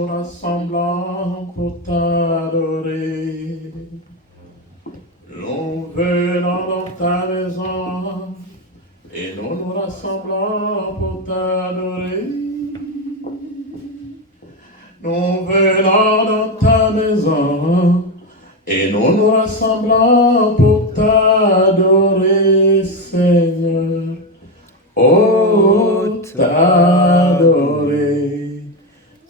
nous rassemblons pour t'adorer. Nous venons dans ta maison et nous nous rassemblons pour t'adorer. Nous venons dans ta maison et nous nous rassemblons pour t'adorer, Seigneur. Oh, t'adorer,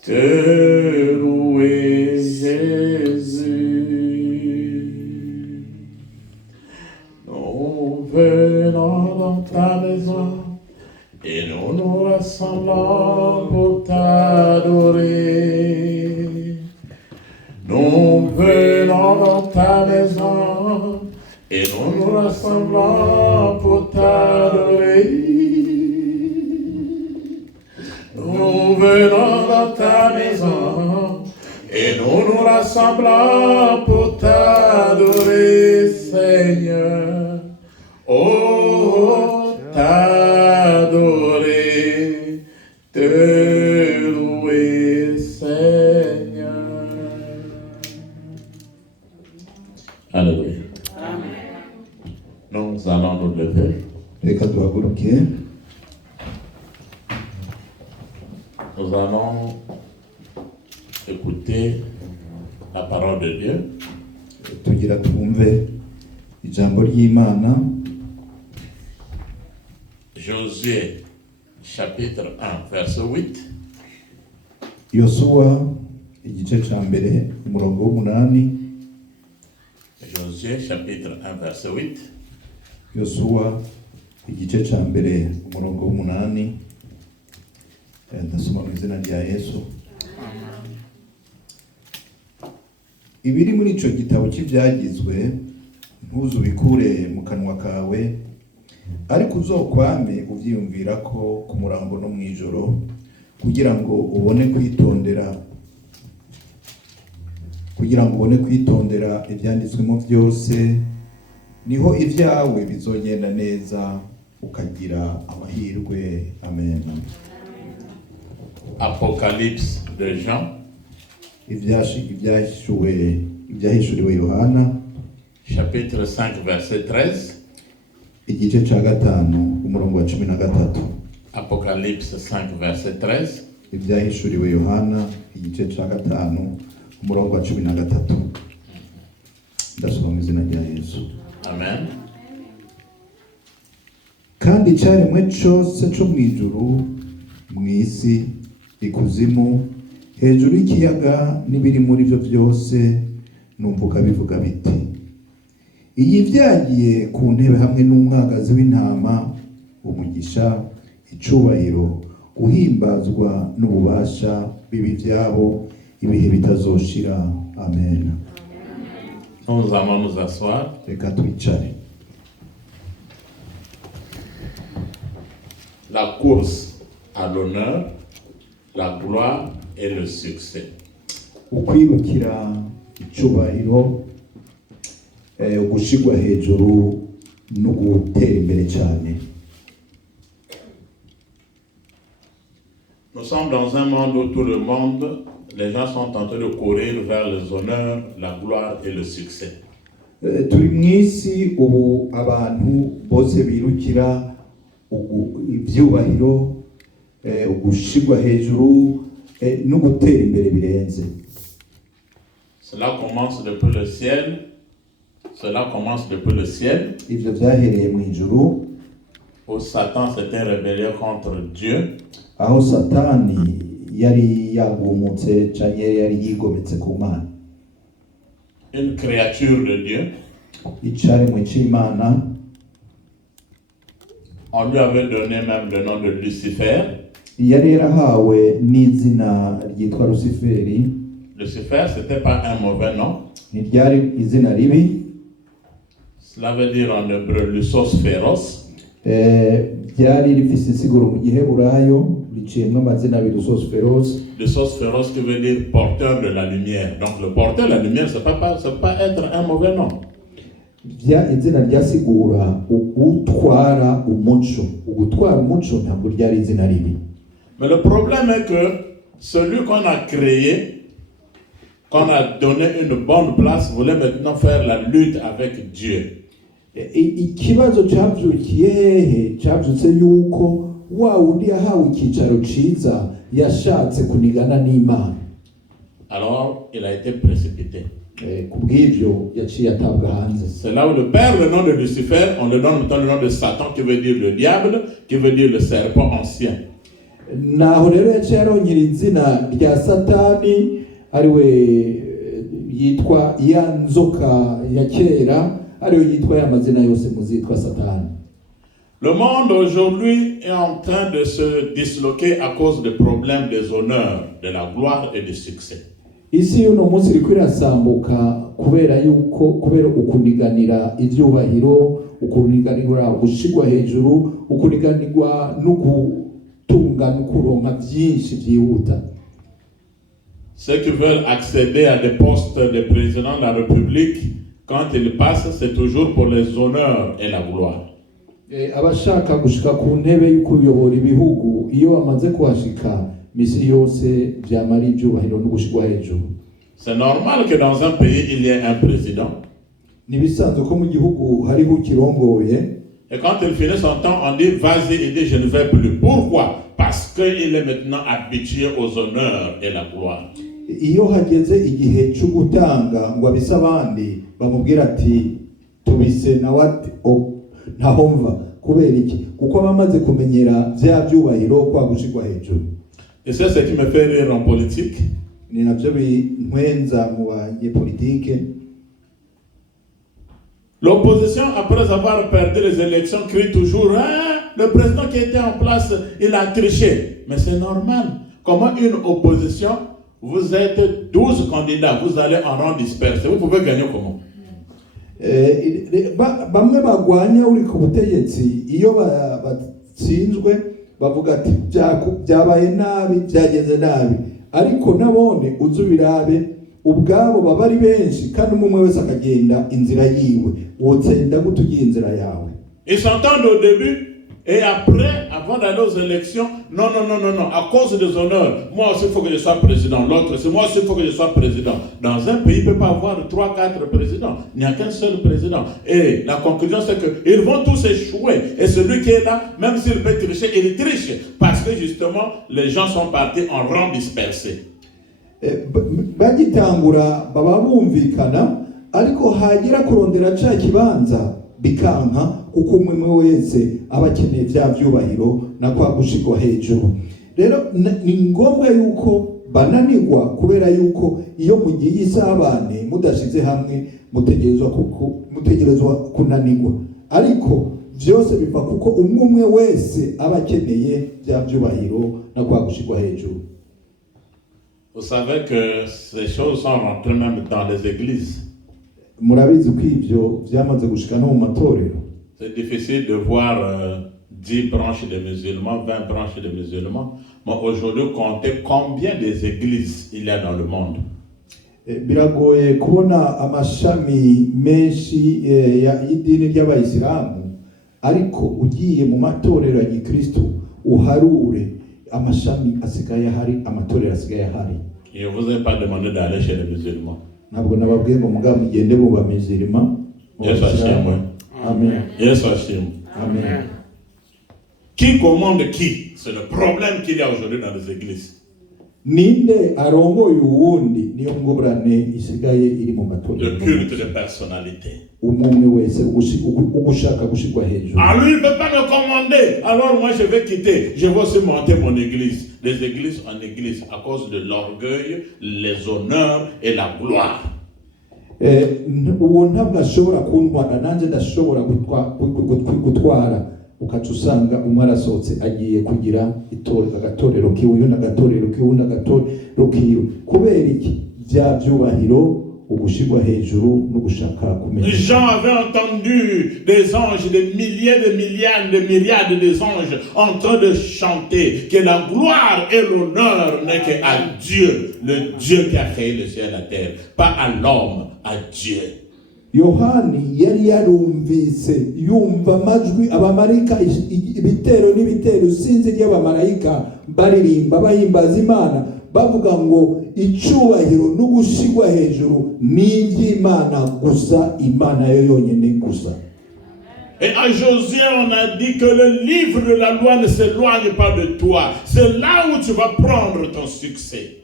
te louer, Jésus. Nous venons dans ta maison et nous nous rassemblons pour t'adorer. Nous venons dans ta maison et nous nous rassemblons pour t'adorer. Nous venons dans ta maison et nous nous rassemblons pour t'adorer, Seigneur. Oh, t'adorer, te louer, Seigneur. Alléluia. Nous allons nous lever. Nous allons écouter la parole de Dieu. Tugira twumve ijambo ry'Imana. Josué chapitre 1 verset 8. Yosuwa igice ca mbere umurongo w'umunani. Josué chapitre 1 verset 8. Yosuwa igice ca mbere umurongo w'umunani. Ndasoma mu izina rya Yesu. Ibiri muri ico gitabo cy'ibyagizwe ntuzubikure mu kanwa kawe, ariko uzokwame uvyiyumvira ko ku murango no mw'ijoro, kugira ngo ubone kwitondera ibyanditswemo byose, niho ibyawe bizogenda neza ukagira amahirwe. Amen. Apocalypse de Jean ibyahishuriwe Yohana chapitre 5 verset 13. igice ca gatanu umurongo wa 13. Apocalypse 5 verset 13. ibyahishuriwe Yohana igice ca gatanu umurongo wa 13. Ndasoma mu izina rya Yesu. Amen. Kandi icyaremwe cyose cyo mu ijuru, mu isi, ikuzimu, hejuru y'ikiyaga n'ibiri muri byo byose, numvuka bivuga biti: iyi byagiye ku ntebe hamwe n'umwagazi w'intama, umugisha, icubahiro, guhimbazwa n'ububasha bibi byabo ibihe bitazoshira. Amen. Nous allons nous asseoir. Reka twicare. La course à l'honneur, la gloire et le succès. Ukwirukira icubahiro, ugushigwa hejuru no gutera imbere cyane. Nous sommes dans un monde où tout le monde, les gens sont en train de courir vers les honneurs, la gloire et le succès. Turi mwisi ubu abantu bose birukira ibyubahiro, ugushigwa hejuru no gutera imbere birenze. Cela commence depuis le ciel. Ivyo vyahereye mu ijuru, où Satan s'était rebellé contre Dieu. Aho Satani yari yagumutse canke yari yigometse ku Mana. Une créature de Dieu. Icaremwe c'Imana. On lui avait donné même le nom de Lucifer. Yari yarahawe n'izina ryitwa Luciferi. Lucifer, c'était pas un mauvais nom. Ntiryari izina ribi. Cela veut dire en hébreu Lusos Féroce. Ryari rifise insiguro mu Giheburayo, riciyemwo amazina abiri, Lusos Féroce. Lusos Féroce qui veut dire porteur de la lumière. Donc le porteur de la lumière, c'est pas être un mauvais nom. Izina ryasigura ugutwara umuco ntabwo ryari izina ribi. Mais le problème est que celui qu'on a créé, qu'on a donné une bonne place, voulait maintenant faire la lutte avec Dieu. Ikibazo cyavyukiye hehe? Cyavyutse yuko wa wundi yahawe icyicaro ciza yashatse kunigana n'Imana. Alors, il a été précipité. Kubw'ivyo yaciye atabwa hanze. C'est là où le père, le nom de Lucifer, on le donne maintenant le nom de Satan, qui veut dire le diable, qui veut dire le serpent ancien. Naho rero yaciye arongera izina rya Satani, ariwe yitwa ya nzoka ya kera, ariwe yitwa ya mazina yose muzitwa Satani. Le monde aujourd'hui est en train de se disloquer à cause des problèmes des honneurs, de la gloire et du succès. Isi y'uno munsi iriko irasambuka kubera ukuniganira ivyubahiro, ukuniganira gushigwa hejuru, ukuniganirwa no gutunga no kuronka vyinshi vyihuta. Ceux qui veulent accéder à des postes de président de la République, quand ils passent, c'est toujours pour les honneurs et la gloire. Abashaka gushika ku ntebe y'ukuyobora ibihugu, iyo bamaze kuhashika misi yose vyamara ivyubahiro no gushigwa hejuru. C'est normal que dans un pays il y ait un président. Nibisanzwe ko mu gihugu hariho kirongoye. Et quand il finit son temps, on dit vas-y, il dit je ne vais plus. Pourquoi? Parce qu'il est maintenant habitué aux honneurs et la gloire. Iyo hageze igihe cyo gutanga ngo abise abandi bamubwira ati tubise na what ntahomva kubera iki kuko bamaze kumenyera vya byubahiro kwa gushigwa hejuru. Et c'est ce qui me fait rire en politique. Ni navyo bintwenza mu banyepolitike. L'opposition, après avoir perdu les élections, crie toujours le président qui était en place, il a triché. Mais c'est normal. Comment une opposition, vous êtes 12 candidats, vous allez en rang dispersé. Vous pouvez gagner comment? Bamwe bagwanya uri ku butegetsi iyo batsinzwe bavuga ati byabaye nabi byageze nabi, ariko nabone uzubirabe ubwabo baba ari benshi kandi umwe wese akagenda inzira yiwe, wotsenda gutugiye inzira yawe. Ils s'entendent au début et après, avant d'aller aux élections, non, à cause des honneurs, moi aussi il faut que je sois président, l'autre c'est moi aussi il faut que je sois président. Dans un pays, il ne peut pas avoir 3-4 présidents, il n'y a qu'un seul président. Et la conclusion c'est qu'ils vont tous échouer. Et celui qui est là, même s'il peut tricher, il triche. Parce que justement, les gens sont partis en rang dispersé. Bagitangura baba bumvikana ariko hagira kurondera ca kibanza bikanka kuko umwe wese abakeneye vya vyubahiro na kwa gushigwa hejuru. Rero ni ngombwa yuko bananirwa kubera yuko iyo mugiye isabane mudashize hamwe mutegerezwa kunanirwa, ariko vyose biva kuko umwe wese abakeneye vya vyubahiro na kwa gushigwa hejuru. Vous savez que ces choses sont rentrées même dans les églises. Murabizi ko ivyo vyamaze gushika no mu matorero. C'est difficile de voir 10 branches de musulmans, 20 branches de musulmans. Mais aujourd'hui, comptez combien des églises il y a dans le monde. Biragoye kubona amashami menshi y'idini ry'abayisilamu, ariko ugiye mu matorero ya Gikristo uharure amashami asigaye hari, amatorero asigaye hari. Je ne vous ai pas demandé d'aller chez les musulmans. Ntabwo nababwiye ngo mugambe mugende mu bamizirima. Yesu ashimwe. Amen. Yesu ashimwe. Amen. Qui commande qui? C'est le problème qu'il y a aujourd'hui dans les églises. Ninde arongoye uwundi niyo ngobrane isigaye iri mu matorero. Le culte de personnalité. Umwe wese ugushaka gushigwa hejuru. Ah, lui, il ne peut pas me commander. Alors moi, je vais quitter. Je vais aussi monter mon église. Les églises en église à cause de l'orgueil, les honneurs et la gloire. Uwo ntabwo ashobora kuntwara, nanjye ndashobora gutwara. Ukaca usanga umwe arasohotse agiye kugira agatorero kiwe, uyu n'agatorero kiwe, uyu n'agatorero kiwe. Kubera iki? Vya vyubahiro, ugushigwa hejuru no gushaka kumenya. Les gens avaient entendu des anges, des milliers, des milliards, des myriades des anges en train de chanter que la gloire et l'honneur n'est qu'à Dieu, le Dieu qui a créé le ciel et la terre, pas à l'homme, à Dieu. Yohani yari yarumvise yumva amajwi abamarayika ibitero n'ibitero sinzi ry'abamarayika baririmba bahimbaza Imana bavuga ngo icubahiro no gushigwa hejuru n'ivy'Imana gusa, Imana yo yonyene gusa. Et à Josué, on a dit que le livre de la loi ne s'éloigne pas de toi. C'est là où tu vas prendre ton succès.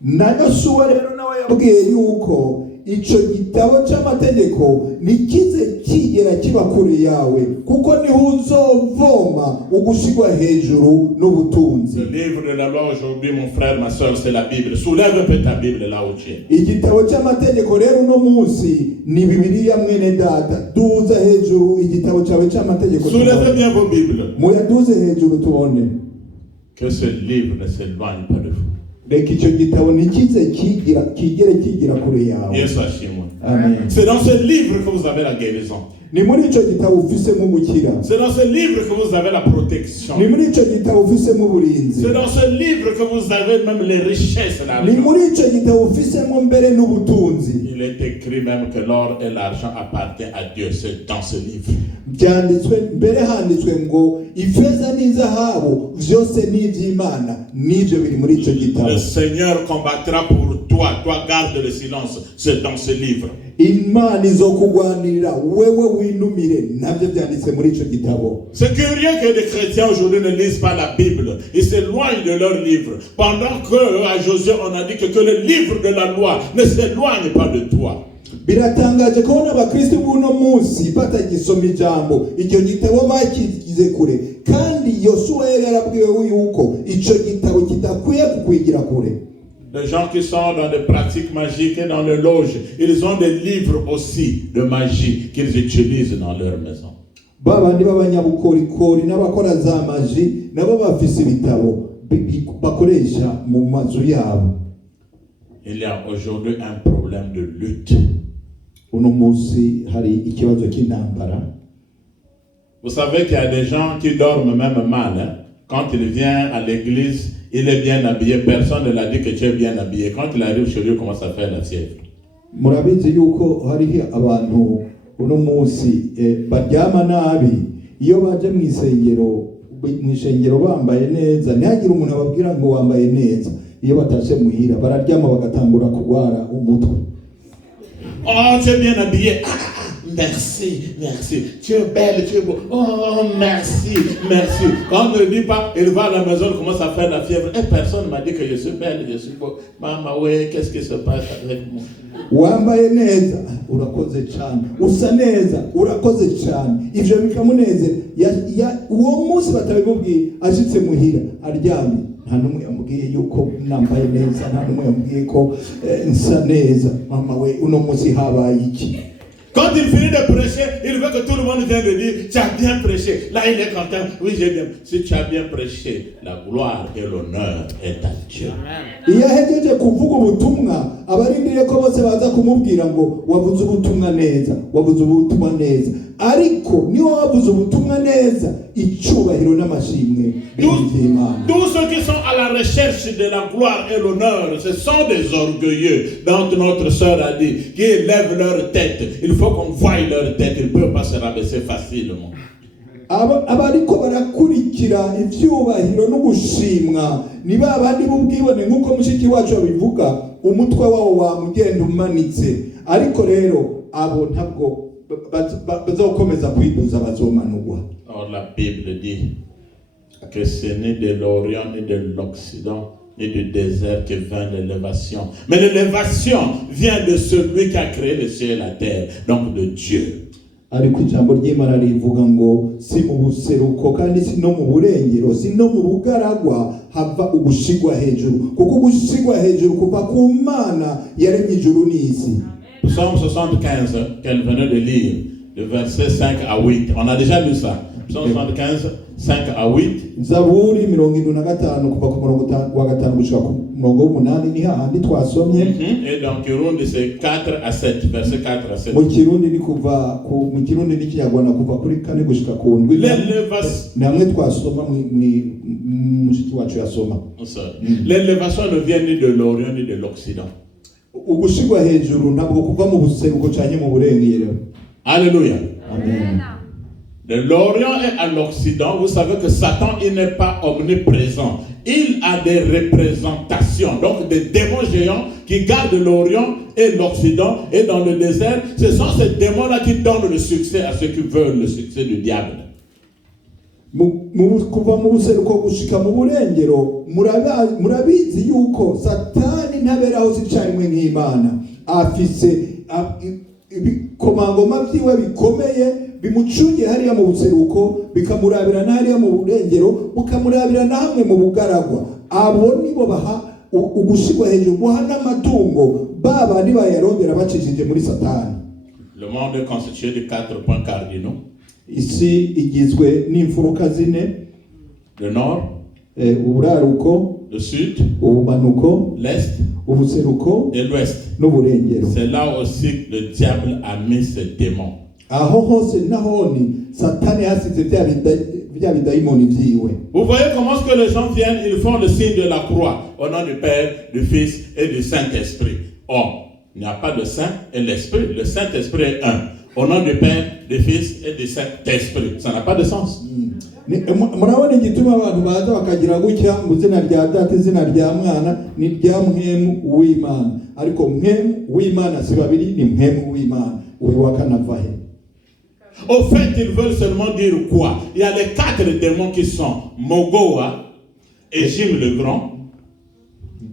Na Yosuwa rero nawe yabwiye yuko ico gitabo c'amategeko nikize kigera kiba kure yawe kuko niho uzovoma ugushigwa hejuru n'ubutunzi. Le livre de la loi aujourd'hui, mon frère, ma soeur, c'est la Bible. Soulève un peu ta Bible là où tu es. Igitabo c'amategeko rero no munsi ni Bibiliya mwene data, duza hejuru igitabo cawe c'amategeko. Soulevez bien vos Bibles. Muyaduze hejuru tubone. Que ce livre ne s'éloigne pas de vous. Reka gitabo nikize kigira kure yawe. Yes, Hashimon. Amen. C'est dans ce livre que vous avez la guérison. Ni muri ico gitabo ufisemo gukira. C'est dans ce livre que vous avez la protection. Ni muri ico gitabo ufisemo uburinzi. C'est dans ce livre que vous avez même les richesses, l'argent. Ni muri ico gitabo ufisemo mbere n'ubutunzi. Il est écrit même que l'or et l'argent appartiennent à Dieu. C'est dans ce livre. Byanditswe mbere handitswe ngo ifeza n'izahabu vyose ni ivy'Imana, nivyo biri muri ico gitabo. Le Seigneur combattra pour toi. Toi, garde le silence. C'est dans ce livre. Imana izokugwanirira wewe winumire, navyo byanditse muri ico gitabo. C'est curieux que des chrétiens aujourd'hui ne lisent pas la Bible. Ils s'éloignent de leur livre. Pendant que à Josué on a dit que le livre de la loi ne s'éloigne pas de toi. Biratangaje kubona abakristo buno munsi batagisoma ijambo, icyo gitabo bakigize kure, kandi Yosuwa yarabwiwe yuko ico gitabo kitakwiye kukwigira kure. Les gens qui sont dans des pratiques magiques et dans les loges, ils ont des livres aussi de magie qu'ils utilisent dans leur maison. Babandi b'abanyabukorikori n'abakora za maji nabo bafise ibitabo bakoresha mu mazu yabo. Il y a aujourd'hui un problème de lutte. Uno munsi hari ikibazo cy'intambara. Vous savez qu'il y a des gens qui dorment même mal. Hein? Quand il vient à l'église, il est bien habillé. Personne ne l'a dit que tu es bien habillé. Quand il arrive chez lui, il commence à faire la fièvre. Murabizi yuko hari abantu uno munsi baryama nabi iyo baje mu isengero bambaye neza, ntihagire umuntu ababwira ngo wambaye neza. Iyo batashe muhira bararyama bagatangura kugwara umutwe. Oh, tu es bien habillé. Merci, merci. Tu es belle, tu es beau. Oh, merci, merci. Quand on ne dit pas, il va à la maison, il commence à faire la fièvre. Et personne ne m'a dit que je suis belle, je suis beau. Maman, ouais, qu'est-ce qui se passe avec moi? Wambaye neza urakoze cyane, usa neza urakoze cyane, ivyo bikamuneze. Uwo munsi batabimubwiye ashitse muhira aryamye, nta numwe yamubwiye yuko nambaye neza, nta numwe yamubwiye ko nsa neza. Mama we, uno munsi habaye iki? Quand il finit de prêcher, il veut que tout le monde vienne de dire tu as bien prêché. Là, il est content. Oui, j'ai bien. Si tu as bien prêché, la gloire et l'honneur est à Dieu. Iyo ahejeje kuvuga ubutumwa, abarindiriye ko bose baza kumubwira ngo wavuze ubutumwa neza, wavuze ubutumwa neza. Ariko niyo wavuze ubutumwa neza, icubahiro n'amashimwe b'Imana. Tous ceux qui sont à la recherche de la gloire et l'honneur, ce sont des orgueilleux. Donc notre sœur a dit, qui élèvent leur tête. Il faut qu'on voie leur tête. Ils ne peuvent pas se rabaisser facilement. Abariko barakurikira ivyubahiro no gushimwa ni babandi bubwibone nkuko mushiki wacu abivuga, umutwe wao wamugenda umanitse. Ariko rero abo ntabwo bazokomeza kwiduza, bazomanurwa. Or la Bible dit que ce n'est de l'Orient ni de l'Occident ni du désert que vient l'élévation. Mais l'élévation vient de celui qui a créé le ciel et la terre, donc de Dieu. Ariko ijambo ry'Imana rivuga ngo si mu buseruko kandi si no mu burengero si no mu bugaragwa hava ugushigwa hejuru, kuko ugushigwa hejuru kuva ku Mana yaremye ijuru n'isi. Psaume 75 qu'elle venait de lire, le verset 5 à 8. On a déjà lu ça. Psaume 75, 5 à 8. Zaburi 75 kuva ku murongo wa 5 gushika ku murongo wa 8 ni hahandi twasomye. Et dans Kirundi c'est 4 à 7, verset 4 à 7. Mu Kirundi ni kuva mu Kirundi ni Kinyarwanda kuva kuri 4 gushika ku 7. Namwe twasoma mushiki wacu yasoma. L'élévation ne vient ni de l'Orient ni de l'Occident. ugushigwa hejuru ntabwo kuva mu buseruko canke mu burengero. Alléluia. Amen. De l'Orient et à l'Occident, vous savez que Satan, il n'est pas omniprésent. Il a des représentations, donc des démons géants qui gardent l'Orient et l'Occident. Et dans le désert, ce sont ces démons-là qui donnent le succès à ceux qui veulent le succès du diable. Kuva mu buseruko gushika mu burengero murabizi yuko Satani ntaberaho zicarimwe nk'Imana. Afise ibikomangoma vyiwe bikomeye bimucungiye hariya mu buseruko, bikamurabira hariya mu burengero, bukamurabira hamwe mu bugaragwa. Abo nibo baha ugushigwa hejuru, buha n'amatungo babandi bayarondera bacishije muri Satani. Le monde est constitué de 4 points cardinaux. Isi igizwe n'imfuruka zine: le nord, uburaruko, le sud, ubumanuko, l'est ubuseruko et l'ouest. n'uburengero. C'est là aussi que le diable a mis ses démons. Aho hose nahoni Satani yasize vya bidayimoni vyiwe. Vous voyez comment est-ce que les gens viennent, ils font le signe de la croix au nom du Père, du Fils et du Saint-Esprit. Or, il n'y a pas de Saint et l'Esprit. Le Saint-Esprit est un. Au nom du Père, du Fils et du Saint-Esprit. Ça n'a pas de sens. Murabona igituma abantu baza bakagira gutya mu izina rya Data, izina rya Mwana ni rya Mpwemu w'Imana. Ariko Mpwemu w'Imana si babiri, ni Mpwemu w'Imana. Uyu wakanavahe. Au fait, ils veulent seulement dire quoi? Il y a les 4 démons qui sont Mogoa, Égime le Grand,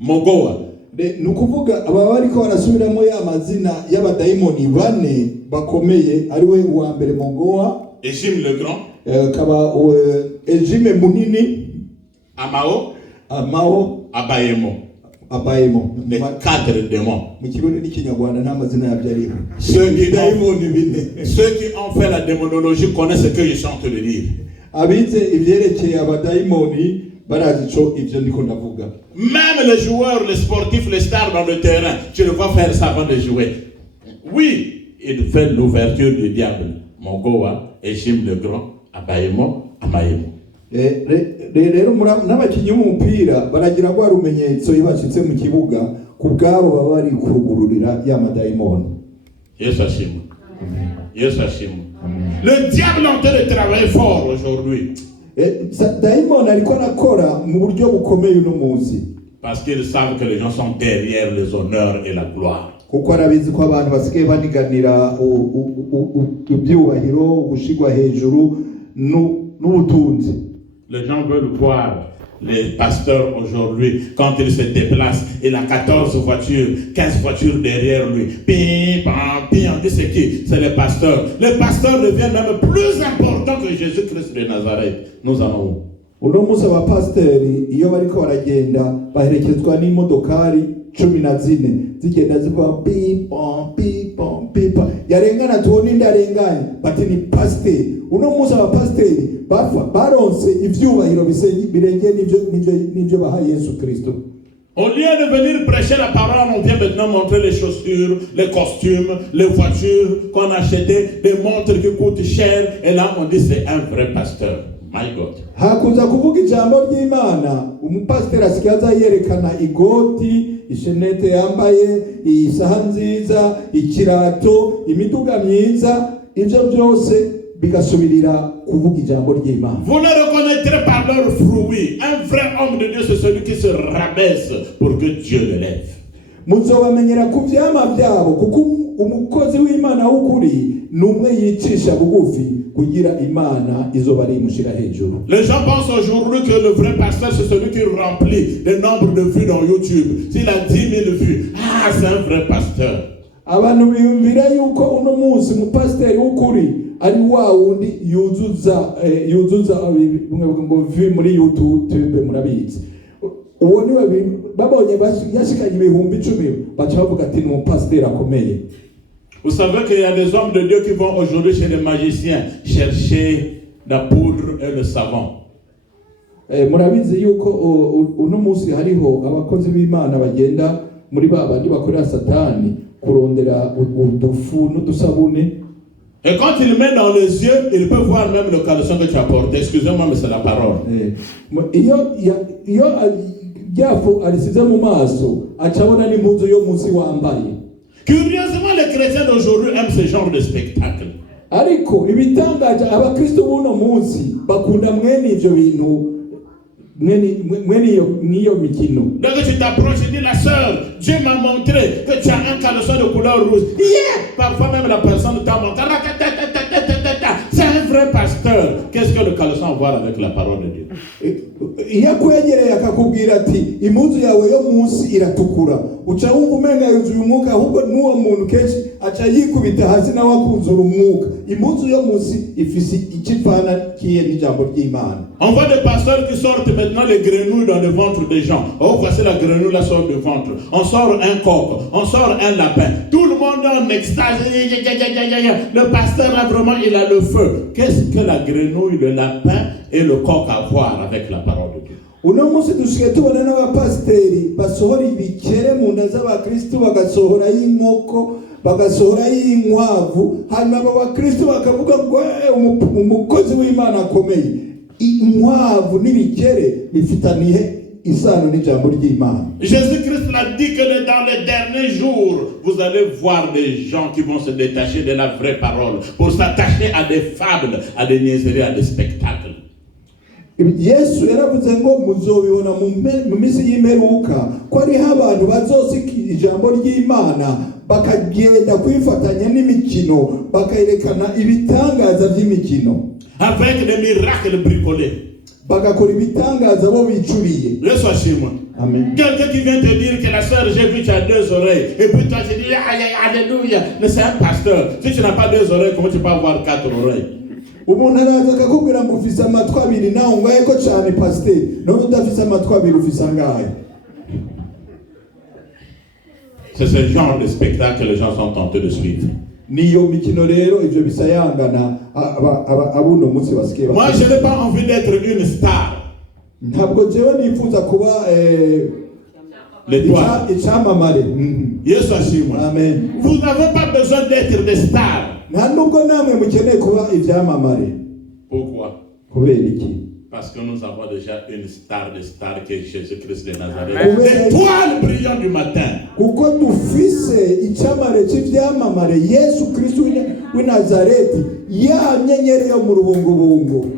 Mogoa. Ni ukuvuga aba bariko barasubiramo ya mazina y'abadayimoni bane bakomeye, ariwe uwa mbere Mogoa, Égime le Grand, kaba Égime munini, Amao, Abayemo. Les 4 démons. Mu kirundi n'ikinyarwanda nta mazina yabyo ariho. Ceux qui ont fait la démonologie connaissent ce que je suis en train de dire. Abize ivyerekeye abadayimoni barazi ico ivyo ndiko ndavuga. Même les joueurs, les sportifs, les stars dans le terrain, tu le vois faire ça avant de jouer. Oui, il fait l'ouverture du diable. Mogoa, Égime le Grand, Abayemo, Amayemo. Rero n'abakinyi b'umupira baragira kwa rumenyetso ibashitse mu kibuga ku bwabo baba bari kurugururira ya madayimoni. Yesu ashimwe. Yesu ashimwe. Le diable est en train de travailler fort aujourd'hui. Dayimoni ariko arakora mu buryo bukomeye uno munsi. Parce qu'ils savent que les gens sont derrière les honneurs et la gloire. Kuko arabizi ko abantu basigaye baniganira ibyubahiro, gushigwa hejuru n'ubutunzi. Les gens veulent voir les pasteurs aujourd'hui, quand ils se déplacent, il a 14 voitures, 15 voitures derrière lui. On dit c'est qui? C'est les pasteurs. Les pasteurs deviennent même plus importants que Jésus-Christ de Nazareth. Nous allons où? Uno munsi abapasiteri iyo bariko baragenda baherekezwa n'imodokari 14 zigenda ziva pipa yarengana tubona indarenganye bati ni pasiteri. Uno munsi abapasiteri baronse ivyubahiro birengeye n'ivyo baha Yesu Kristo. Au lieu de venir prêcher la parole, on vient maintenant montrer les chaussures, les costumes, les voitures qu'on a achetées, les montres qui coûtent cher. Et là, on dit c'est un vrai pasteur. My God. Hakuza kuvuga ijambo ry'Imana, umupasiteri asigaza yerekana igoti, ishenete yambaye, isaha nziza, ikirato, imiduga myiza, ivyo byose bigasubirira kuvuga ijambo ry'Imana. Vous le reconnaîtrez par leurs fruits. Un vrai homme de Dieu, c'est celui qui se rabaisse pour que Dieu le lève. Muzobamenyera ku vyama byabo kuko umukozi w'Imana w'ukuri numwe yicisha bugufi kugira Imana izoba rimushira hejuru. Les gens pensent aujourd'hui que le vrai pasteur c'est celui qui remplit le nombre de vues dans YouTube. S'il a 10 000 vues, c'est un vrai pasteur. Abantu biyumvira yuko uno munsi umupasiteri w'ukuri ari wa wundi yuzuza ngo vi muri YouTube murabizi. Uwo niwe babonye yashikanye ibihumbi 10 bacha bavuga ati ni umupasiteri akomeye. Vous savez qu'il y a des hommes de Dieu qui vont aujourd'hui chez les magiciens chercher la poudre et le savon. Murabizi yuko uno munsi hariho abakozi b'Imana bagenda muri babandi bakorera Satani kurondera udufu n'udusabune. Et quand il met dans les yeux, il peut voir même le caleçon que tu as porté. Excusez-moi, mais c'est la parole. ryafu arisize mu maso acabona n'impuzu yo munsi wambaye. Curieusement, les chrétiens d'aujourd'hui aiment ce genre de spectacle. Ariko ibitangaje abakristo buno munsi bakunda mwene ivyo bintu, mwene iyo mikino. Donc tu t'approches et dis, la sœur, Dieu m'a montré que tu as un caleçon de couleur rouge. Yeah! Parfois même la personne t'a montré. C'est un vrai pasteur. Qu'est-ce que le caleçon a à voir avec la parole de Dieu? Yakwegereye akakubwira ati impuzu yawe yo munsi iratukura, uca wumva umenga yuzuye umwuka, ahubwo n'uwo muntu kenshi aca yikubita hasi nawe akuzura umwuka. Impuzu yo munsi ifise ikivana kiye n'ijambo ry'Imana. On voit des pasteurs qui sortent maintenant les grenouilles dans le ventre des gens. Oh, voici la grenouille là sort du ventre. On sort un coq, on sort un lapin. Tout le monde est en extase. Le pasteur là vraiment il a le feu. Qu'est-ce que la grenouille, le lapin et le coq à voir avec la parole de Dieu? Uno munsi dusigaye tubona n'abapasiteri basohora ibikere mu nda z'abakristo, bagasohora y'inkoko, bagasohora y'inkwavu, hanyuma abakristo bakavuga ngo umukozi w'Imana akomeye. Inkwavu n'ibikere bifitaniye isano n'ijambo ry'Imana. Jésus-Christ l'a dit que dans les derniers jours, vous allez voir des gens qui vont se détacher de la vraie parole pour s'attacher à des fables, à des niaiseries, à des spectacles. Yesu yaravuze ngo muzobibona mu minsi y'imperuka ko ariho abantu bazosikira ijambo ry'Imana bakagenda kwifatanya n'imikino, bakayerekana ibitangaza by'imikino, avec des miracles bricolés. Bagakora ibitangaza bo bicuriye. Laisse-moi chez moi. Amen. Quelqu'un qui vient te dire que la sœur, j'ai vu tu as 2 oreilles, et puis toi tu dis alléluia, mais c'est un pasteur. Si tu n'as pas 2 oreilles, comment tu peux avoir 4 oreilles? Umuntu araza akakubwira ngo ufise amatwi abiri, nawe ngaye ko cyane pasiteri, none udafise amatwi abiri ufise angahe? C'est ce genre de spectacle que les gens sont tentés de suivre. Niyo mikino rero ivyo bisayangana abuno munsi basikiye. Moi je n'ai pas envie d'être une star. Ntabwo jewe nifuza kuba l'étoile. Icamamare. Yesu ashimwe. Amen. Vous n'avez pas besoin d'être des stars. Nta nubwo namwe mukeneye kuba ivyamamare. Pourquoi? Kubera iki? Parce que nous avons déjà une star de stars qui est Jésus-Christ de Nazareth. L'étoile brillant du matin. Kuko dufise icamare c'ivyamamare Yesu Kristo w'i Nazareti, ya nyenyeri yo mu rubungubungu.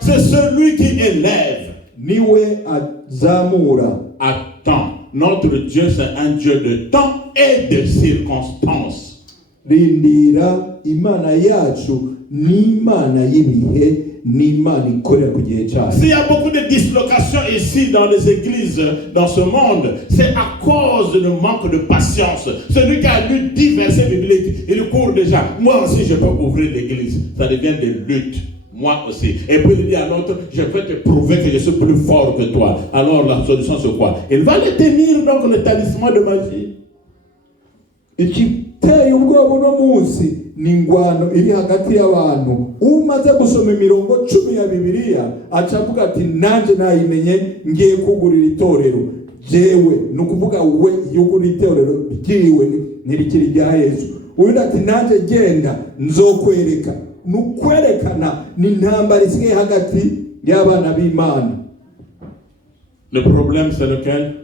C'est celui qui élève. Niwe azamura. Attends, notre Dieu c'est un Dieu de temps et de circonstances. Rindira, Imana yacu ni Imana y'ibihe, ni Imana ikorera ku gihe cyayo. S'il y a beaucoup de dislocations ici dans les églises, dans ce monde, c'est à cause du manque de patience. Celui qui a lu 10 versets bibliques, il court déjà. Moi aussi je peux ouvrir l'église. Ça devient des luttes. Moi aussi. Et puis il dit à l'autre, je vais te prouver que je suis plus fort que toi. Alors la solution c'est quoi? Il va le tenir donc le talisman de magie. Ikiteye ubwoba uno munsi ni ingwano iri hagati y'abantu. Umaze gusoma imirongo 10 ya Bibiliya acavuga ati nanje nayimenye ngiye kugurira itorero. Jewe nukuvuga we yugurira itorero ryiwe nirikiri rya Yesu. Uyu ati nanje genda nzokwereka. Nukwerekana ni ntambara isigaye hagati y'abana b'Imana. Le problème c'est lequel?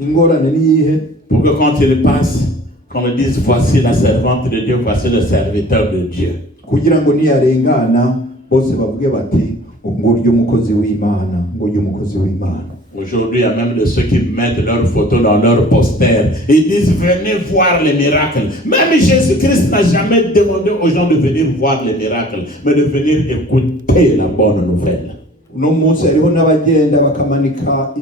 Ingorane ni yihe? Pour que quand il passe, qu'on me dise voici la servante de Dieu, voici le serviteur de Dieu. Kugira ngo niyarengana bose bavuge bati nguryo umukozi w'Imana, nguryo umukozi w'Imana. Aujourd'hui, il y a même de ceux qui mettent leurs photos dans leurs posters. Ils disent venez voir les miracles. Même Jésus-Christ n'a jamais demandé aux gens de venir voir les miracles, mais de venir écouter la bonne nouvelle. Uno munsi hariho n'abagenda bakamanika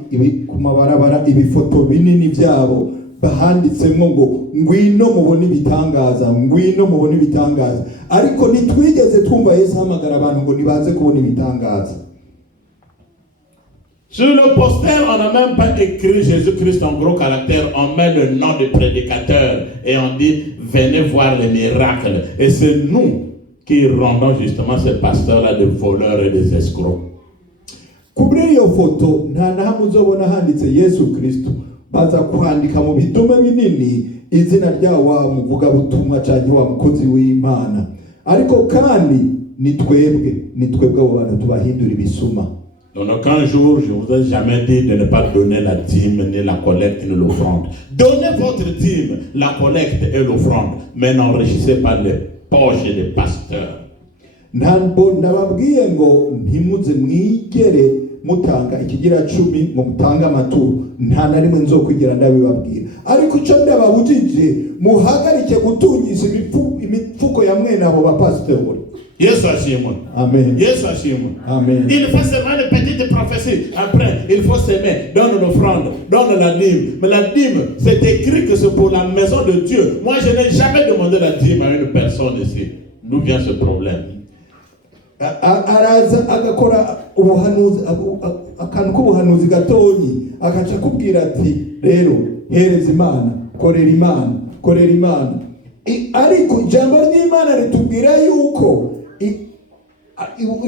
ku mabarabara ibifoto binini byabo bahanditsemo ngo ngwino mubone ibitangaza, ngwino mubone ibitangaza. Ariko nitwigeze twumva Yesu hamagara abantu ngo nibaze kubona ibitangaza. Sur le poster, on n'a même pas écrit Jésus-Christ en gros caractère. On met le nom du prédicateur et on dit venez voir les miracles. Et c'est nous qui rendons justement ces pasteurs-là des voleurs et des escrocs. Kubera iyo foto nta nahamwe uzobona handitse Yesu Kristo, baza kuhandika mu bidome binini izina ryawo muvuga butumwa cyane wa mukozi w'Imana. Ariko kandi ni twebwe abo bantu tubahindura ibisuma. Donc aucun jour, je vous ai jamais dit de ne pas donner la dîme, ni la collecte, ni l'offrande. Donnez votre dîme, la collecte et l'offrande, mais n'enrichissez pas les poches des pasteurs. ntabwo ndababwiye ngo ntimuze mwigere mutanga ikigira 10 ngo mutange amaturo, nta na rimwe nzokwigera ndabibabwira. Ariko icyo ndababujije, muhagarike gutungisha imifuko ya mwene abo bapasitori. Yes, Ashimon. Amen. Yes, Ashimon. Amen. Il faut seulement une petite prophétie. Après, il faut s'aimer. Donne l'offrande, donne la dîme. Mais la dîme, c'est écrit que c'est pour la maison de Dieu. Moi, je n'ai jamais demandé la dîme à une personne ici. D'où vient ce problème? Araza agakora ubuhanuzi, akantu k'ubuhanuzi gatonyi, akaca kubwira ati rero hereza Imana, korera Imana, korera Imana. Ariko ijambo ry'Imana ritubwira yuko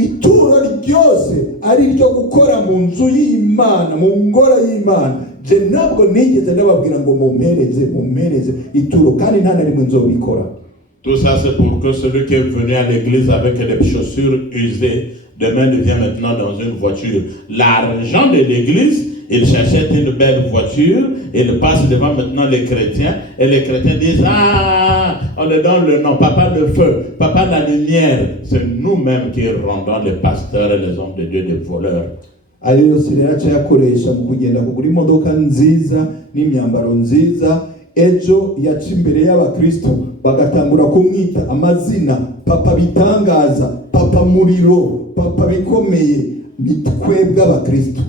ituro ryose ari ryo gukora mu nzu y'Imana, mu ngoro y'Imana. Je ntabwo nigeze ndababwira ngo mumpereze ituro, kandi nta na rimwe nzobikora. Tout ça, c'est pour que celui qui est venu à l'église avec des chaussures usées, demain devient maintenant dans une voiture. L'argent de l'église, il s'achète une belle voiture, il passe devant maintenant les chrétiens, et les chrétiens disent, ah, on leur donne le nom, papa le feu, papa la lumière. C'est nous-mêmes qui rendons les pasteurs et les hommes de Dieu des voleurs. Ayo yose rero aca yakoresha mu kugenda kugura imodoka nziza n'imyambaro nziza, ejo yaca imbere y'abakristo bagatangura kumwita amazina, papa bitangaza, papa muriro, papa bikomeye. Bitwebwe abakristo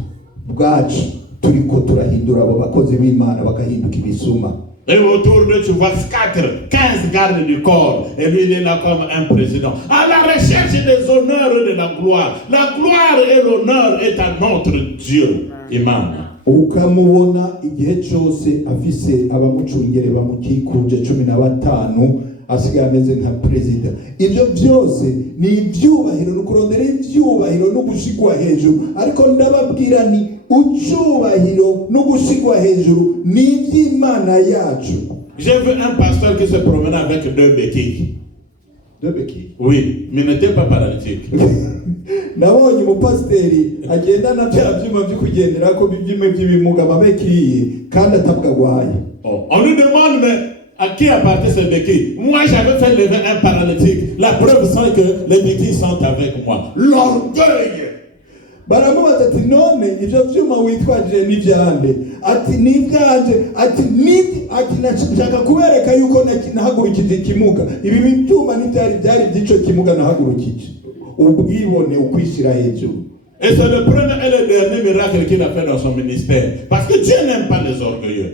bwacu turiko turahindura abo bakozi b'Imana bakahinduka ibisuma. Et autour de tu vois 15 gardes du corps. Et lui, il est là comme un président. À la recherche des honneurs et de la gloire. La gloire et l'honneur est à notre Dieu. Imana. Ukamubona igihe cyose afise abamucungere bamukikuje 15 asigaye ameze nka perezida. Ibyo byose ni ibyubahiro, no kurondera ibyubahiro no gushigwa hejuru. Ariko ndababwira ni ucyubahiro no gushigwa hejuru ni iby'Imana yacu. J'ai vu un pasteur qui se promenait avec 2 béquilles. 2 béquilles? Oui, mais il n'était pas paralytique. Nabonye umupasiteri agenda na bya byuma byo kugendera ko bibyime by'ibimuga babekiye kandi atabwagwaye. On lui demande, mais à qui appartient ces béquilles? Moi, j'avais fait lever un paralytique. La preuve, c'est que les béquilles sont avec moi. L'orgueil! Baramubaza ati none ibyo byuma witwaje n'ibyande, ati n'ibyanje, ati nashaka kubereka yuko nahagurukije ikimuga. Ibi byuma n'ibyari by'ico kimuga nahagurukije. Ubwibone ukwishira hejuru. Et c'est le premier et le dernier miracle qu'il a fait dans son ministère. Parce que Dieu n'aime pas les orgueilleux.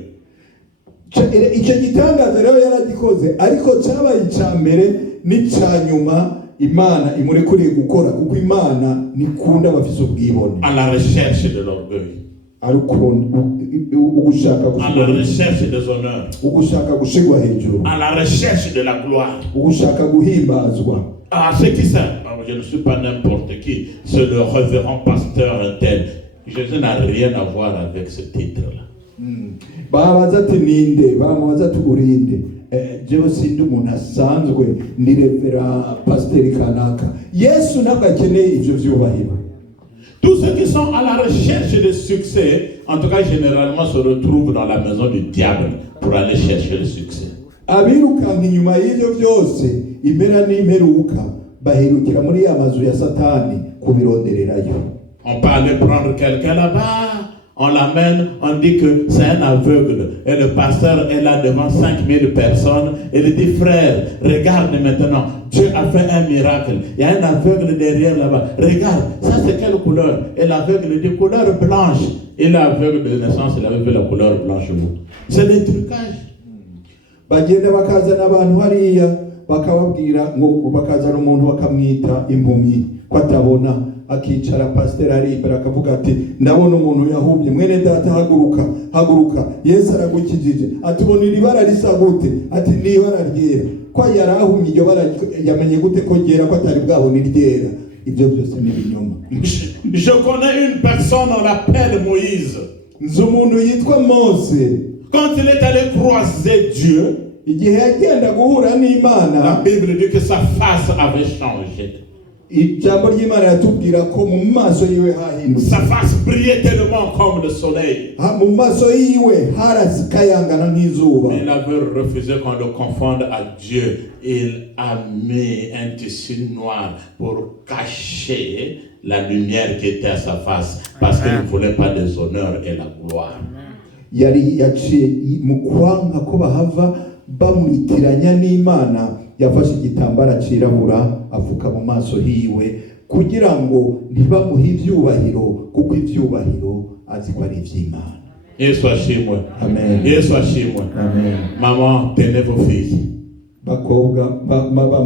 Icyo gitangaza rero yaragikoze, ariko cyabaye icyambere n'icyanyuma Imana imurekuriye gukora, kuko Imana nikunda bafise ubwibone. À la recherche de l'orgueil. À la recherche des honneurs. Ugushaka gushigwa hejuru. À la recherche de la gloire. Ugushaka guhimbazwa. Ah, c'est qui ça? Je ne suis pas n'importe qui. C'est le révérend pasteur tel. Jésus n'a rien à voir avec ce titre-là. Babaza ati ninde, bamubaza ati urinde. Jewe sindi umuntu asanzwe, ni revera pasiteri kanaka. Yesu ntabwo akeneye ibyo byubahiro. Tous ceux qui sont à la recherche de succès, en tout cas généralement, se retrouvent dans la maison du diable pour aller chercher le succès. Abirukanka inyuma y'ibyo byose, impera n'imperuka bahirukira muri ya mazu ya Satani kubirondererayo. On peut aller prendre quelqu'un là-bas, on l'amène, on dit que c'est un aveugle. Et le pasteur est là devant 5000 personnes. Et il dit, frère, regarde maintenant, Dieu a fait un miracle. Il y a un aveugle derrière là-bas. Regarde, ça c'est quelle couleur? Et l'aveugle dit, couleur blanche. Et l'aveugle de naissance, il avait vu la couleur blanche. C'est des trucages. Bagenda bakazana abantu hariya bakababwira ngo bakazana umuntu bakamwita impumyi ko atabona, akicara pasiteri ari imbere akavuga ati ndabona umuntu yahumye, mwene data haguruka, Yesu aragukijije. Atubonira ibara risa gute? Ati ni ibara ryera. Ko yarahumye iryo bara yamenye gute ko ryera ko atari bwabona iryera? Ibyo byose ni ibinyoma. Je connais une personne, on l'appelle Moïse. Nzi umuntu yitwa Mose. Quand il est allé croiser Dieu, igihe yagenda guhura n'Imana, la Bible dit que sa face avait changé. ijambo ry'Imana yatubwira ko mu maso yiwe hahindutse, sa face brillait tellement comme le soleil. mu maso yiwe harakayangana nk'izuba. Mais il avait refusé qu'on le confonde à Dieu. Il a mis un tissu noir pour cacher la lumière qui était à sa face, parce qu'il ne voulait pas des honneurs et la gloire. Yari yaciye mu kwanga ko bahava bamwitiranya n'Imana, yafashe igitambara cirabura afuka mu maso hiwe kugira ngo ntibamuhe ivyubahiro, kuko ivyubahiro azi ko ari ivy'Imana. Yesu ashimwe. Amen. Yesu ashimwe. Amen. Maman, tenez vos filles. Bakobwa mama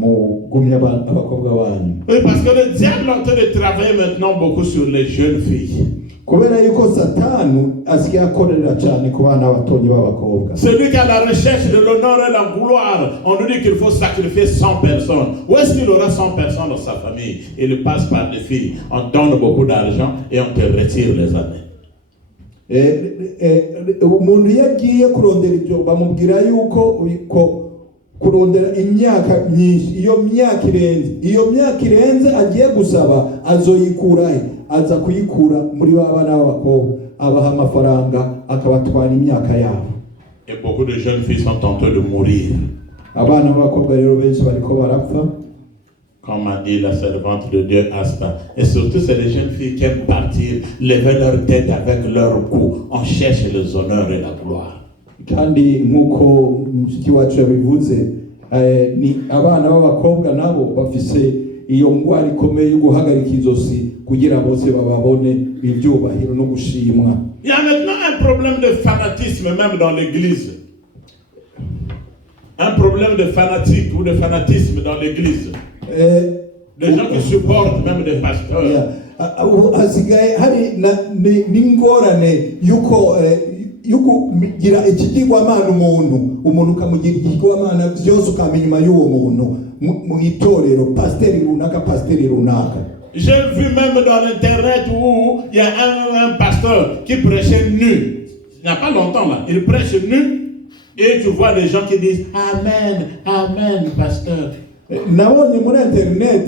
mugumya abakobwa banyu. Oui, parce que le diable est en train de travailler maintenant beaucoup sur les jeunes filles. Kubera yuko Satani asigaye akorera cyane ku bana batonyi b'abakobwa. Celui qui a la recherche de l'honneur et la gloire, on nous dit qu'il faut sacrifier 100 personnes. Où est-ce qu'il aura 100 personnes dans sa famille? Il passe par des filles. On donne beaucoup d'argent et on te retire les années. Umuntu yagiye kurondera ibyo bamubwira yuko kurondera imyaka myinshi, iyo myaka irenze agiye gusaba azoyikurahe, aza kuyikura muri bana b'abakobwa, abaha amafaranga akabatwara imyaka yabo. Et beaucoup de jeunes filles sont en train de mourir. Abana b'abakobwa rero benshi bariko barapfa. Comme a dit la servante de Dieu Asta. Et surtout, c'est les jeunes filles qui aiment partir, lever leur tête avec leur cou. On cherche les honneurs et la gloire. Kandi nkuko mushiki wacu yabivuze, ni abana b'abakobwa nabo bafise iyo ngwara ikomeye yo guhagarika izosi kugira bose bababone ibyubahiro no gushimwa. Il y a maintenant un problème de fanatisme même dans l'église. Un problème de fanatique ou de fanatisme dans l'église. Des gens qui supportent même des pasteurs. Hasigaye hari n'ingorane yuko gira ikigirwamana umuntu ukamugira ikigirwamana byose ukamenya inyuma y'uwo muntu mu itorero, pasiteri runaka. J'ai vu même dans l'internet où il y a un pasteur qui prêchait nu. Il n'y a pas longtemps là, il prêche nu et tu vois des gens qui disent Amen, Amen, pasteur. Nabonye muri internet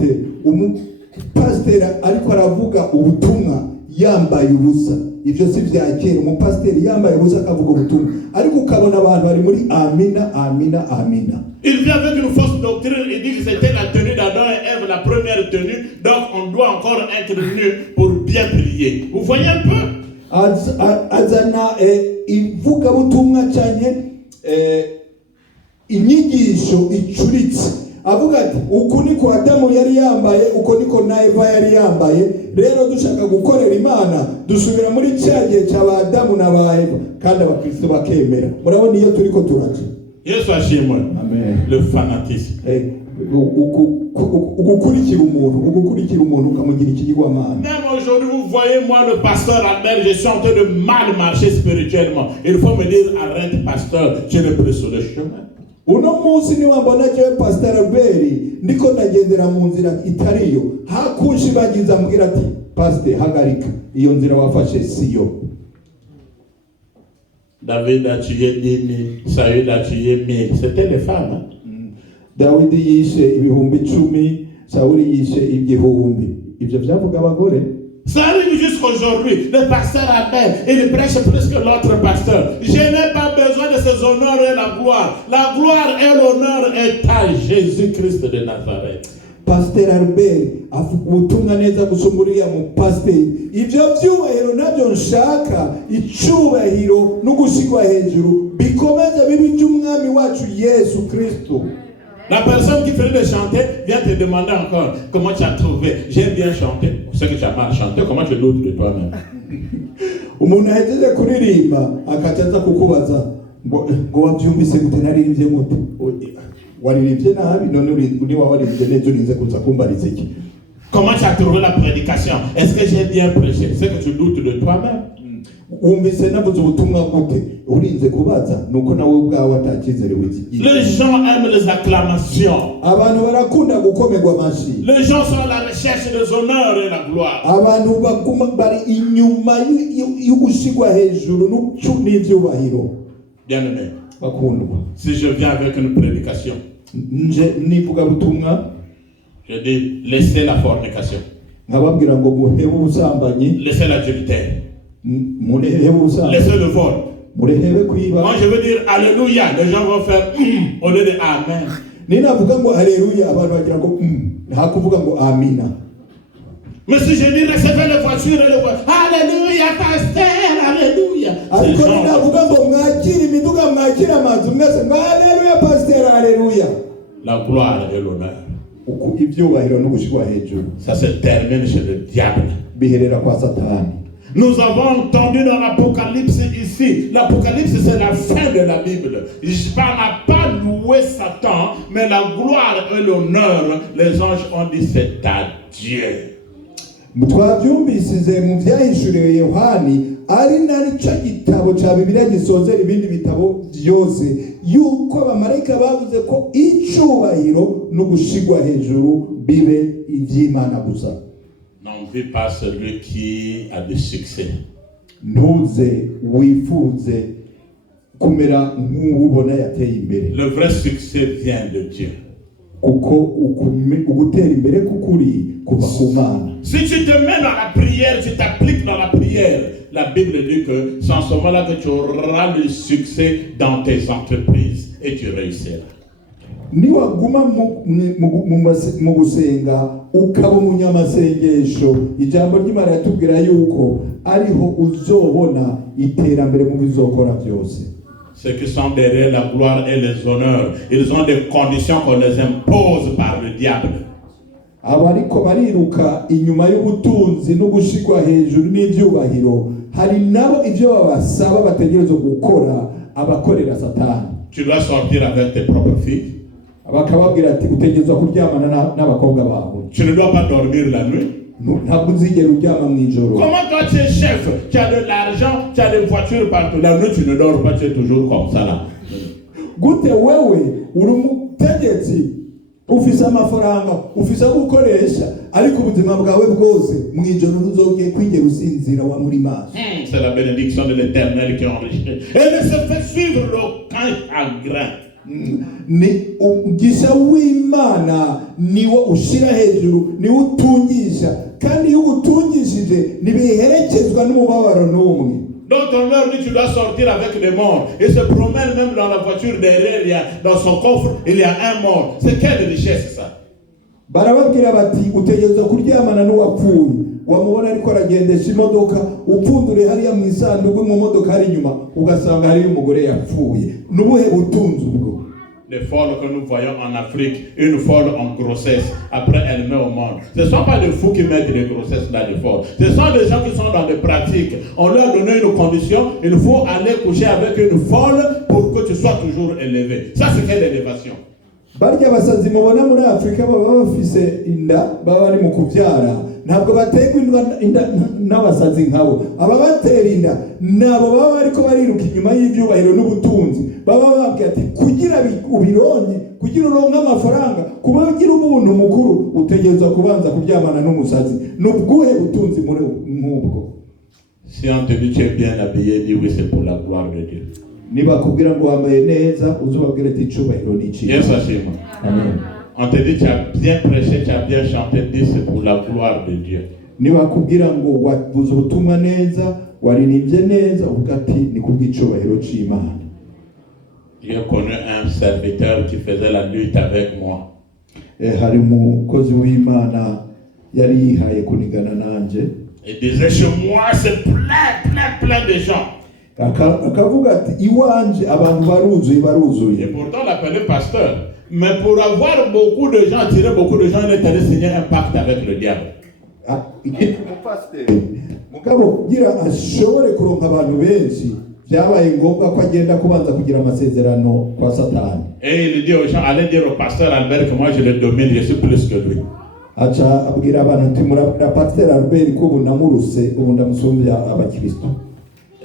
pasiteri ariko aravuga ubutumwa yambaye ubusa. Ivyo si vya kera, umupasiteri yambaye ubusa akavuga ubutumwa, ariko ukabona abantu bari muri amina amina amina. Il vient avec une fausse doctrine, il dit que c'était la tenue d'Adam et Ève, la première tenue, donc on doit encore être nu pour bien prier. Vous voyez un peu? Azana ivuga butumwa cyane inyigisho icuritse, avuga ati uku niko Adamu yari yambaye, uko niko na Eva yari yambaye, rero dushaka gukorera Imana dusubira muri cyagihe cy'aba Adamu na ba Eva, kandi abakristo bakemera. Murabona iyo turiko turaje. Yesu ashimwe. Amen. Le fanatisme. Ugukurikira umuntu ukamugira ikigirwamana. Même aujourd'hui, vous voyez, moi, le pasteur Albert, je suis en train de mal marcher spirituellement. Il faut me dire, arrête, pasteur, tu n'es plus sur le chemin. Uno munsi niwambona jewe Pastor Albert ndiko nagendera mu nzira itariyo, hakunshibagiza mbwira ati pastor hagarika, iyo nzira wafashe siyo. David a tué 10 000, Saül a tué 1000. C'était les femmes. Hein? Dawidi yishe ibihumbi 10, Sauli yishe igihumbi. Ibyo byavuga abagore. Ça arrive jusqu'aujourd'hui. Le pasteur Albert, il prêche plus que l'autre pasteur. Je n'ai pas besoin de ces honneurs et la gloire. La gloire et l'honneur est à Jésus-Christ de Nazareth. Pasteur Albert avuga ubutumwa neza gusumuriya mu pasiteri. Ibyo byubahiro nabyo nshaka, icubahiro no gushigwa hejuru bikomeza bibi by'umwami wacu Yesu Kristo. La personne qui venait de chanter vient te demander encore comment tu as trouvé. J'ai bien chanté. C'est que tu as mal chanté. Comment tu doutes de toi-même? Umuntu ahejeje kuririmba akacaza kukubaza ngo wabyumvise gute naririmbye gute? Waririmbye nabi, none uri waririmbye neza urinze kuza kumbariza iki? Comment tu as trouvé la prédication? Est-ce que j'ai bien prêché? C'est que tu doutes de toi-même. Wumvise navuze ubutumwa gute? Urinze kubaza nuko nawe ubwawe atakizere wiki. Les gens aiment les acclamations. Abantu barakunda gukomerwa amashi. Les gens sont à la recherche des honneurs et la gloire. Abantu baguma bari inyuma y'ugushigwa hejuru n'ivyubahiro. Bien-aimé, bakundwa, si je viens avec une prédication, nje nivuga butumwa, Je dis, laissez la fornication. nkababwira ngo muhebe ubusambanyi, Laissez l'adultère. murehebe ubusambanyi, Laissez le vol. murehebe kwiba. Moi, je veux dire Alléluia. Les gens vont faire au lieu de Amen. Ninavuga ngo haleluya abantu bagira ngo nta kuvuga ngo amina. Mais si je dis recevez les voitures et les voitures, Alléluia, pasteur, Alléluia. Ariko ninavuga ngo mwakira imiduga, mwakira amazu, mwese ngo haleluya pasteur, haleluya. La gloire et l'honneur. Uku ibyubahiro no gushirwa hejuru Ça se termine chez le diable. biherera kwa Satani. Nous avons entendu dans l'Apocalypse ici. L'Apocalypse, c'est la fin de la Bible. On n'a pas loué Satan, mais la gloire et l'honneur, les anges ont dit c'est à Dieu. Twabyumvisize mu byahishuriwe Yohani ari narico gitabo cya Bibiliya gisozera ibindi bitabo byose, yuko abamarayika bavuze ko icyubahiro no gushigwa hejuru bibe iby'Imana gusa. N'envie pas celui qui a du succès. Ntuze wifuze kumera nk'ubona yateye imbere, Le vrai succès vient de Dieu. kuko ugutera imbere kukuri kuva ku Mana. Si tu te mets dans la prière, tu t'appliques dans la prière, la Bible dit que c'est en ce moment-là que tu auras le succès dans tes entreprises et tu réussiras. Niwaguma mu gusenga ukaba umunyamasengesho, ijambo ry'Imana yatubwira yuko ariho uzobona iterambere mu bizokora byose. Ceux qui sont derrière la gloire et les honneurs, ils ont des conditions qu'on les impose par le diable. Abariko bariruka inyuma y'ubutunzi no gushigwa hejuru n'ivyubahiro, hari nabo ivyo babasaba bategerezwa gukora abakorera Satani. Tu dois sortir avec tes propres filles. Bakababwira ati utegerezwa kuryamana n'abakobwa bawe. Tu ne dois pas dormir la nuit. Ntabwo uzigera uryama mw'ijoro. Comment toi tu es chef, tu as de l'argent, tu as des voitures partout. La nuit tu ne dors pas, tu es toujours comme ça là. Gute wewe uri umutegetsi, ufise amafaranga, ufise gukoresha, ariko ubuzima bwawe bwose mw'ijoro uzogiye kwigera usinzira wa muri maso. C'est la bénédiction de l'Éternel qui est enregistrée. Et ne se fait suivre d'aucun chagrin. Ni umugisha w'Imana niwo ushira hejuru, niwo utungisha, kandi iyo utungishije nibiherekezwa n'umubabaro n'umwe. Donc on leur dit tu dois sortir avec des morts. Et se promène même dans la voiture derrière, il y a, dans son coffre, il y a un mort. C'est quelle richesse ça? Barababwira bati utegereza kuryamana n'uwapfuye, wamubona ariko aragendesha imodoka, upfundure hariya mu isanduku mu modoka hari inyuma ugasanga hariyo umugore yapfuye. Nubuhe butunzi ubwo? Les folles que nous voyons en Afrique, une folle en grossesse, après elle met au monde. Ce ne sont pas des fous qui mettent des grossesses dans les folles. Ce sont des gens qui sont dans des pratiques. On leur donne une condition, il faut aller coucher avec une folle pour que tu sois toujours élevé. Ça, c'est quelle élévation? Barya basazi mubona muri Afrika baba bafise inda, baba bari mu kubyara, ntabwo bategwa inda n'abasazi nkabo. Ababatera inda nabo baba bariko bariruka inyuma y'ivyubahiro n'ubutunzi, baba babwira ati kugira ubironye, kugira uronke amafaranga, kuba ugira ubuntu mukuru utegerezwa kubanza kuryamana n'umusazi. Nubwuhe butunzi muri nk'ubwo? Si on te dit tu es bien habillé, dis oui, c'est pour la gloire de Dieu. Niba kubwira ngo wambaye neza, uzobabwira ati icubahiro ni iki. Yes, Hachima. Amen. On te dit tu as bien prêché, tu as bien chanté, dis c'est pour la gloire de Dieu. Niba kubwira ngo wabuze ubutumwa neza, waririmbye neza, uvuga ati ni kubw'icubahiro c'Imana. J'ai connu un serviteur qui faisait la lutte avec moi. Hari umukozi w'Imana yari yihaye kunigana nanje. Il disait chez moi c'est plein de gens. Akavuga ati iwanje abantu baruzuye. Et pourtant on l'appelait pasteur. Mais pour avoir beaucoup de gens, attirer beaucoup de gens, il est allé signer un pacte avec le diable. Mugabo kugira ashobore kuronka abantu benshi byabaye ngombwa ko agenda kubanza kugira amasezerano kwa Satani. Et il dit aux gens, allez dire au pasteur Albert que moi je le domine, je suis plus que lui. Acha abwira abantu ati murabwira pasteur Albert ko ubu namuruse, ubu ndamusumbya abakristo.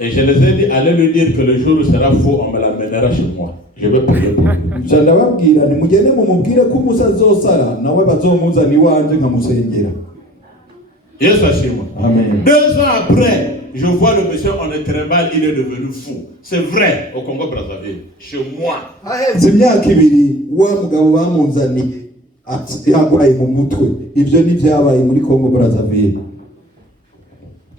Et je les ai dit, allez lui dire que le jour où sera faux, on me l'amènera chez moi. Je vais prier pour lui. Ndababwira ni mugende mumubwire ko musazosara nawe bazomuzana iwanje nkamusengera. Yes, Hachima. Amen. 2 ans après, je vois le monsieur en Etrembal, il est devenu fou. C'est vrai, au Congo Brazzaville, chez moi. Aheze imyaka ibiri wa mugabo bamuzani yagwaye mu mutwe. Ivyo ni vyabaye muri Congo Brazzaville.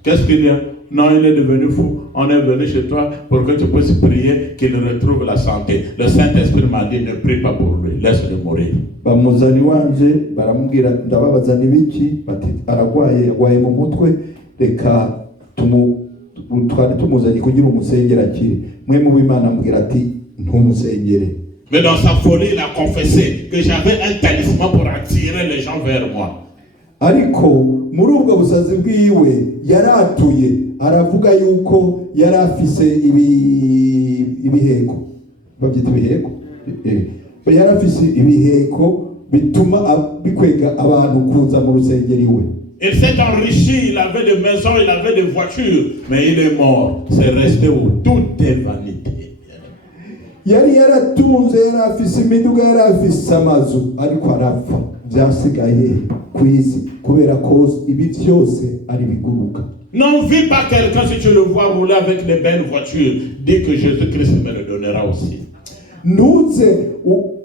Qu'est-ce qu'il y a? Non, il est devenu fou. On est venu chez toi pour que tu puisses prier qu'il retrouve la santé. Le Saint-Esprit m'a dit ne prie pas pour lui, laisse-le mourir. Bamuzani wanje baramubwira ndababaza nibiki bati aragwaye yagwaye mu mutwe reka twari tumuzanye kugira umusengera akiri. Mwe mu b'Imana ambwira ati ntumusengere. Mais dans sa folie, il a confessé que j'avais un talisman pour attirer les gens vers moi. Ariko muri ubwo busazi bwiwe yaratuye aravuga yuko yari afise ibiheko babyita ibiheko yari afise ibiheko bituma bikwega abantu kuza mu rusengero iwe. Il s'est enrichi, il avait des maisons, il avait des voitures, mais il est mort. C'est resté où? Tout est vanité. Yari yaratunze, yari afise imiduga, yari afise amazu, ariko arapfa. Byasigaye ku isi kubera ko ibi byose ari biguruka. N'envie pas quelqu'un si tu le vois rouler avec des belles voitures. Dis que Jésus-Christ me le donnera aussi. Ntuze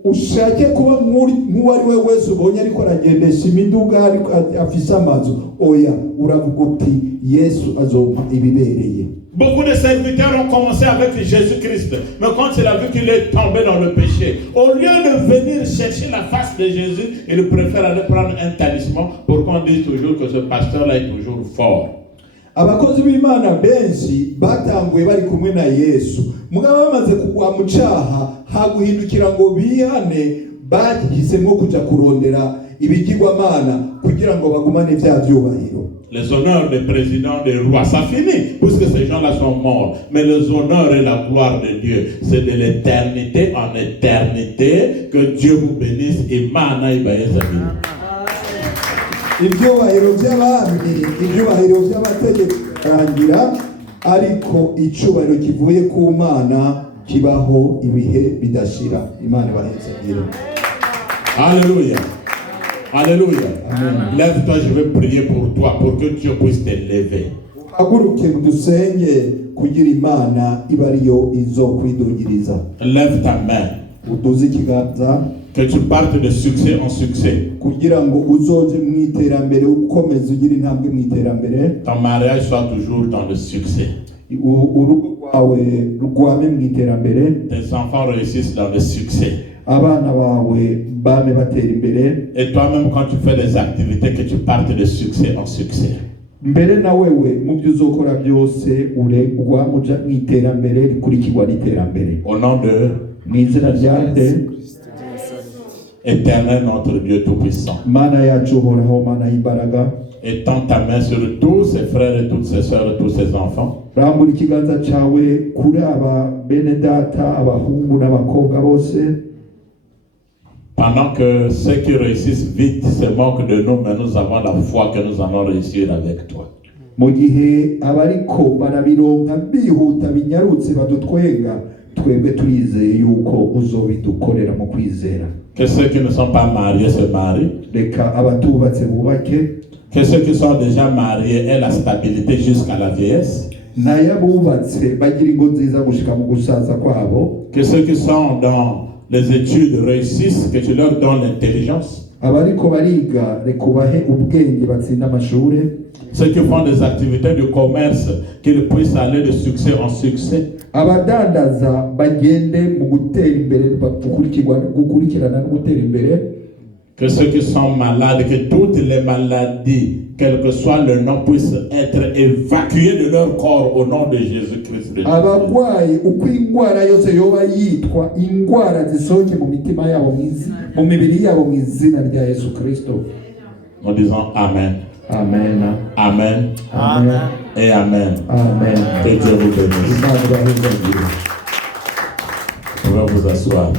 ushake kuba nk'uwari we wese ubonye ariko aragendesha imiduga ariko afise amazu. Oya, uravuga uti Yesu azompa ibibereye. Beaucoup de serviteurs ont commencé avec Jésus-Christ, mais quand il a vu qu'il est tombé dans le péché, au lieu de venir chercher la face de Jésus, il préfère aller prendre un talisman pour qu'on dise toujours que ce pasteur-là est toujours fort. Abakozi b'Imana benshi batanguye bari kumwe na Yesu, mugabo bamaze kugwa mu cyaha haguhindukira ngo bihane, bagihisemo kuja kurondera ibigirwamana kugira ngo bagumane vya vyubahiro. Les honneurs des présidents, des rois, ça finit, puisque ces gens-là sont morts. Mais les honneurs et la gloire de Dieu, c'est de l'éternité en éternité. Que Dieu vous bénisse. Imana ibayezabini. Ibyubahiro by'abami, ibyubahiro by'amategeko arangira, ariko icubahiro kivuye ku Mana kibaho ibihe bidashira. Imana ibayezabini. Alléluia. Alléluia. Amen. Lève-toi, je vais prier pour toi, pour que Dieu puisse t'élever. Lève ta main. Que tu partes de succès en succès. Ton mariage soit toujours dans le succès. Tes enfants réussissent dans le succès. Et toi-même, quand tu fais des activités, que tu partes de succès en succès. Au nom de Éternel notre Dieu Tout-Puissant. Étends ta main sur tous ses frères et toutes ses sœurs et tous ses enfants. Pendant que ceux qui réussissent vite se moquent de nous, mais nous avons la foi que nous allons réussir avec toi. Que ceux qui ne sont pas mariés se marient. Que ceux qui sont déjà mariés aient la stabilité jusqu'à la vieillesse. Que ceux qui sont dans les études réussissent, que tu leur donnes l'intelligence. Ceux qui font des activités de commerce, qu'ils puissent aller de succès en succès. Que ceux qui sont malades, que toutes les maladies, quel que soit le nom, puissent être évacuées de leur corps au nom de Jésus-Christ. Nous disons Amen. Amen. Amen. Amen. Et Amen. Amen. Que Dieu vous bénisse. Vous pouvez vous asseoir.